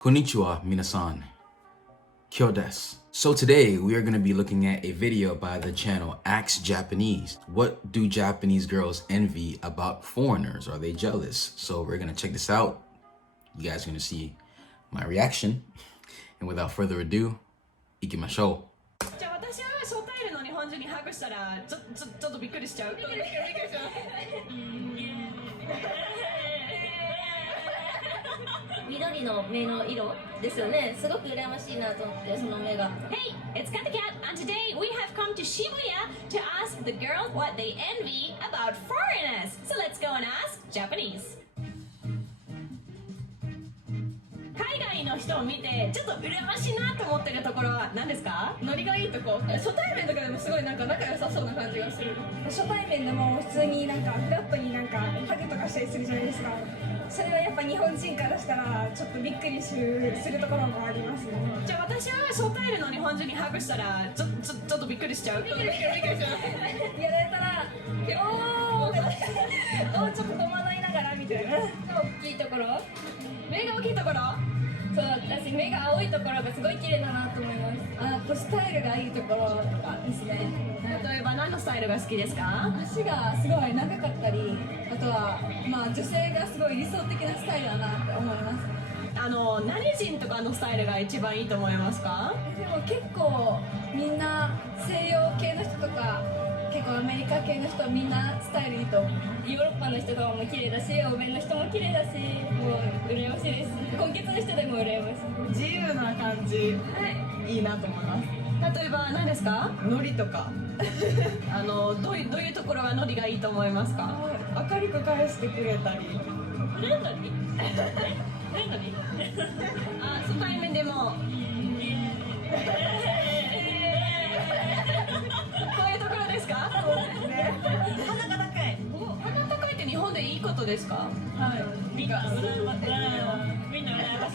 Konnichiwa, minasan. Kyo desu. So today we are going to be looking at a video by the channel Ask Japanese. What do Japanese girls envy about foreigners? Are they jealous? So we're going to check this out. You guys are going to see my reaction. And without further ado, 行きましょう。じゃあ私は初対面の日本人にハグしたらちょっとびっくりしちゃう。びっくりしちゃう。緑の目の色ですよね。すごく羨ましいなと思って、その目が。Hey, it's Cat the Cat, and today we have come to Shibuya to ask the girls what they envy about foreigners. So let's go and ask Japanese. 海外の人を見てちょっと羨ましいなと思ってるところは何ですか？ノリがいいとこ。初対面とかでもすごいなんか仲良さそうな感じがする。初対面でも普通になんかフラットになんかハグとかしたりするじゃないですか。それはやっぱ日本人からしたらちょっとびっくりするところもありますね。じゃあ私は初対面の日本人にハグしたらちょっとびっくりしちゃう。びっくりしちゃう。やられたらおーちょっと戸惑いながらみたいな。大きいところ、目が大きいところ。そう、私目が青いところがすごい綺麗だなと思います。あとスタイルがいいところとかですね。例えば何のスタイルが好きですか？足がすごい長かったり、あとはまあ女性がすごい理想的なスタイルだなって思います。何人とかのスタイルが一番いいと思いますか？でも結構みんな西洋系の人とか結構アメリカ系の人はみんなスタイルいいと思う。ヨーロッパの人とかも綺麗だし、欧米の人も綺麗だし、もう羨ましいです。根血の人でも羨ましい。自由な感じ、いいなと思います。例えば何ですか？ノリとかどういうところがノリがいいと思いますか？明るく返してくれたり。フレンドリー？フレンドリー？初対面でもこういうところですか？そうですね。鼻が高い。鼻高いって日本でいいことですか？はい。みんな羨まし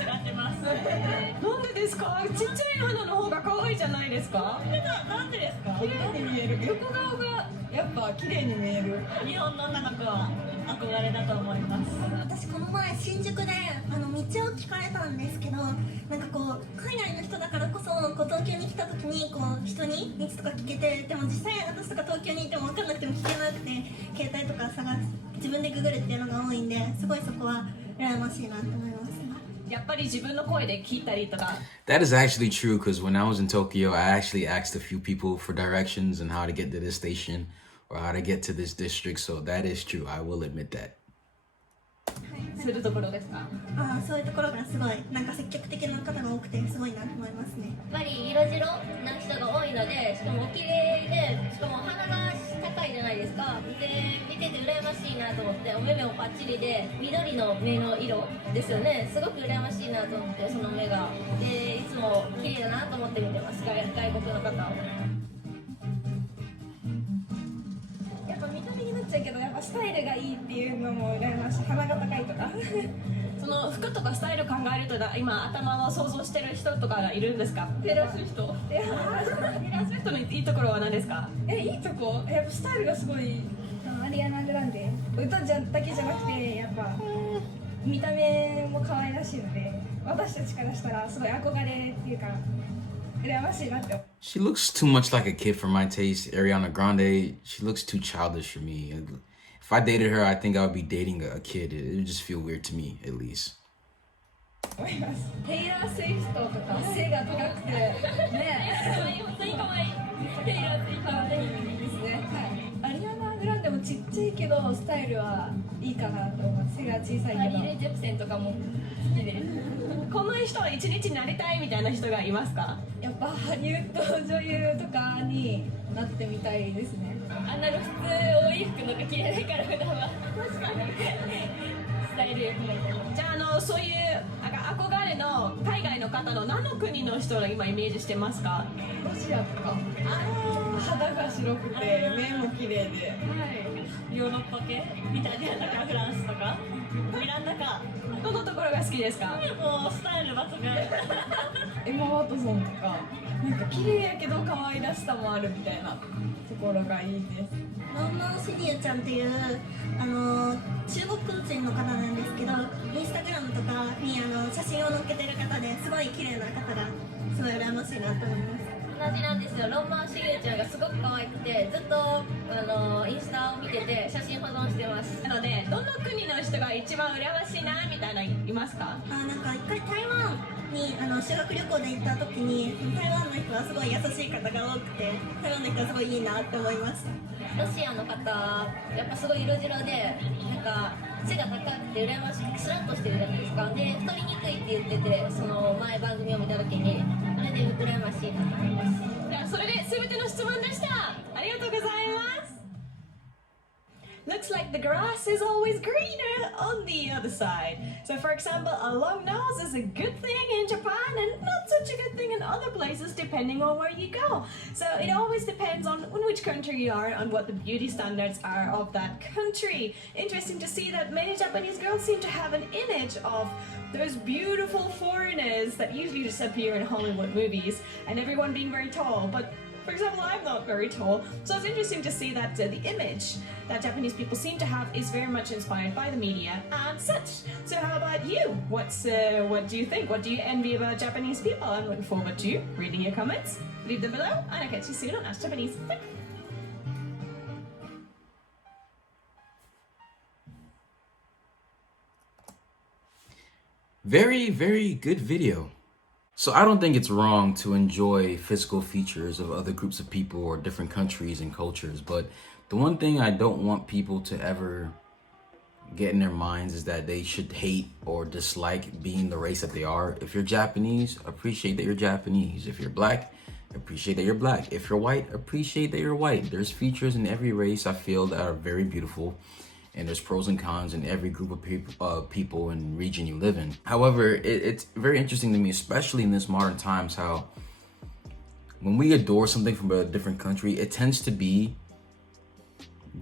がってます。なんでですか？ちっちゃい鼻の方が可愛いじゃないですか？なんでですか？綺麗に見える。横顔がやっぱ綺麗に見える。日本の女の子は憧れだと思います。私この前新宿で道を聞かれたんですけど、なんかこう海外の人だからこそ東京に来た時にこう人に道とか聞けて、でも実際私とか東京にいても分かんなくても聞けなくて携帯とか自分でググるっていうのが多いんで、すごいそこは羨ましいなと思います。やっぱり自分の声で聞いたりとか。That is actually true because when I was in Tokyo, I actually asked a few people for directions and how to get to this station or how to get to this district. So that is true. I will admit that. するところですか？そういうところがすごいなんか積極的な方が多くてすごいなと思いますね。やっぱり色白な人が多いので、しかもお綺麗で、しかも鼻が高いじゃないですか。で、見てて羨ましいなと思って、お目目もパッチリで、緑の目の色ですよね。すごく羨ましいなと思って、その目が。で、いつも綺麗だなと思って見てます、外国の方を。やっぱ見た目になっちゃうけど、やっぱスタイルがいいっていうのも羨ましい。鼻が高いとかその服とかスタイル考えると今頭を想像してる人とかがいるんですか？テイラースイフト。テイラースイフトのいいところは何ですか？いいとこやっぱスタイルがすごい。アリアナグランデ歌だけじゃなくてやっぱ見た目も可愛らしいので、私たちからしたらすごい憧れっていうか羨ましいなって。 She looks too much like a kid for my taste. Ariana Grande, she looks too childish for me. If I dated her, I think I would be dating a kid. It would just feel weird to me, at least. 思います。テイラースイフトとか背が高くてね、本当に可愛い。テイラースイフトですね。はい。アリアナグランデもちっちゃいけどスタイルはいいかなと思います。背が小さいけど。ハリー・レイ・ジェプセンとかも好きで。この人は一日になりたいみたいな人がいますか？やっぱハリウッド女優とかになってみたいですね。あんなの普通多い服のが着れないから普段は。確かに。スタイル良くないと思う。じゃあそういう憧れの海外の方の何の国の人を今イメージしてますか？ロシアとか。肌が白くて目も綺麗で。ヨーロッパ系イタリアとかフランスとかミランダか。どのところが好きですか？もうスタイル抜群。エマ・ワトソンとかなんか綺麗やけど可愛らしさもあるみたいなところがいいです。ノンノンシニアちゃんっていう中国人の方なんですけど、インスタグラムとかに写真を載っけてる方ですごい綺麗な方がすごい羨ましいなと思います。同じなんですよ。ロンマンシゲルちゃんがすごく可愛くて、ずっとインスタを見てて写真保存してます。なので、どの国の人が一番羨ましいなみたいなのいますか？なんか一回台湾に修学旅行で行った時に、台湾の人はすごい優しい方が多くて、台湾の人はすごいいいなって思いました。ロシアの方、やっぱすごい色白で、なんか背が高くて羨ましくてスラッとしてるじゃないですか。で、太りにくいって言ってて、その前番組を見た時に、あれで羨ましいなと思います。ではそれで全ての質問でした。ありがとうございます。Looks like the grass is always greener on the other side. So for example, a long nose is a good thing in Japan and not such a good thing in other places depending on where you go. So it always depends on which country you are and what the beauty standards are of that country. Interesting to see that many Japanese girls seem to have an image of those beautiful foreigners that usually just appear in Hollywood movies and everyone being very tall. But for example, I'm not very tall, so it's interesting to see that the image that Japanese people seem to have is very much inspired by the media and such. So how about you? What do you think? What do you envy about Japanese people? I'm looking forward to reading your comments. Leave them below, and I'll catch you soon on Ask Japanese. Bye. Very, very good video. So I don't think it's wrong to enjoy physical features of other groups of people or different countries and cultures, but the one thing I don't want people to ever get in their minds is that they should hate or dislike being the race that they are. If you're Japanese, appreciate that you're Japanese. If you're black, appreciate that you're black. If you're white, appreciate that you're white. There's features in every race I feel that are very beautiful, and there's pros and cons in every group of people and region you live in. However, it's very interesting to me, especially in this modern times, how when we adore something from a different country, it tends to be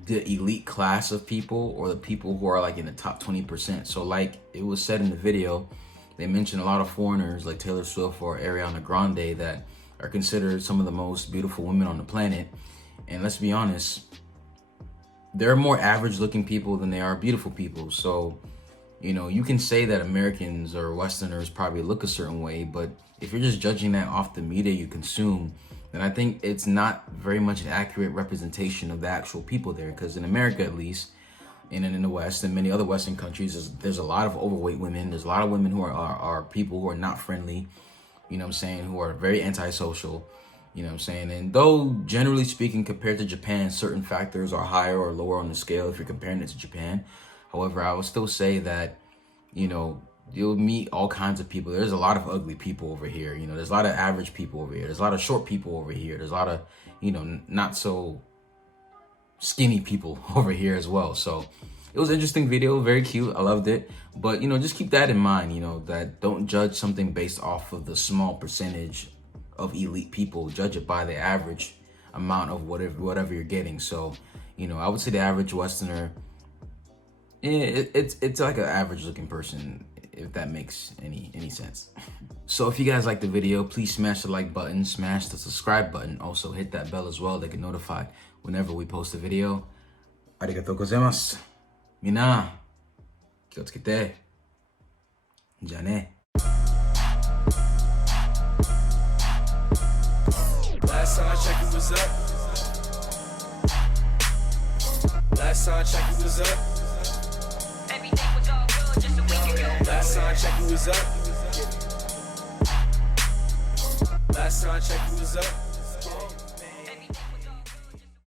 the elite class of people or the people who are like in the top 20%. So like it was said in the video, they mentioned a lot of foreigners like Taylor Swift or Ariana Grande that are considered some of the most beautiful women on the planet. And let's be honest, there are more average looking people than there are beautiful people. So, you know, you can say that Americans or Westerners probably look a certain way, but if you're just judging that off the media you consume, then I think it's not very much an accurate representation of the actual people there. Because in America, at least, and in the West and many other Western countries, there's a lot of overweight women. There's a lot of women who are people who are not friendly, you know what I'm saying, who are very antisocial. You know what I'm saying? And though, generally speaking, compared to Japan, certain factors are higher or lower on the scale if you're comparing it to Japan. However, I would still say that, you know, you'll meet all kinds of people. There's a lot of ugly people over here. You know, there's a lot of average people over here. There's a lot of short people over here. There's a lot of, you know, not so skinny people over here as well. So it was an interesting video, very cute. I loved it. But, you know, just keep that in mind, you know, that don't judge something based off of the small percentage of elite people. Judge it by the average amount of whatever you're getting. So, you know, I would say the average Westerner, it's like an average looking person, if that makes any sense. So if you guys like the video, please smash the like button, smash the subscribe button. Also hit that bell as well to get notified whenever we post a video. Arigatou gozaimasu. Mina, kiotsukete. Ja ne. Last time I checked it was up. Last time I checked it was up. Everything was all good just a week ago. Last time I checked it was up. Last time I checked it was up.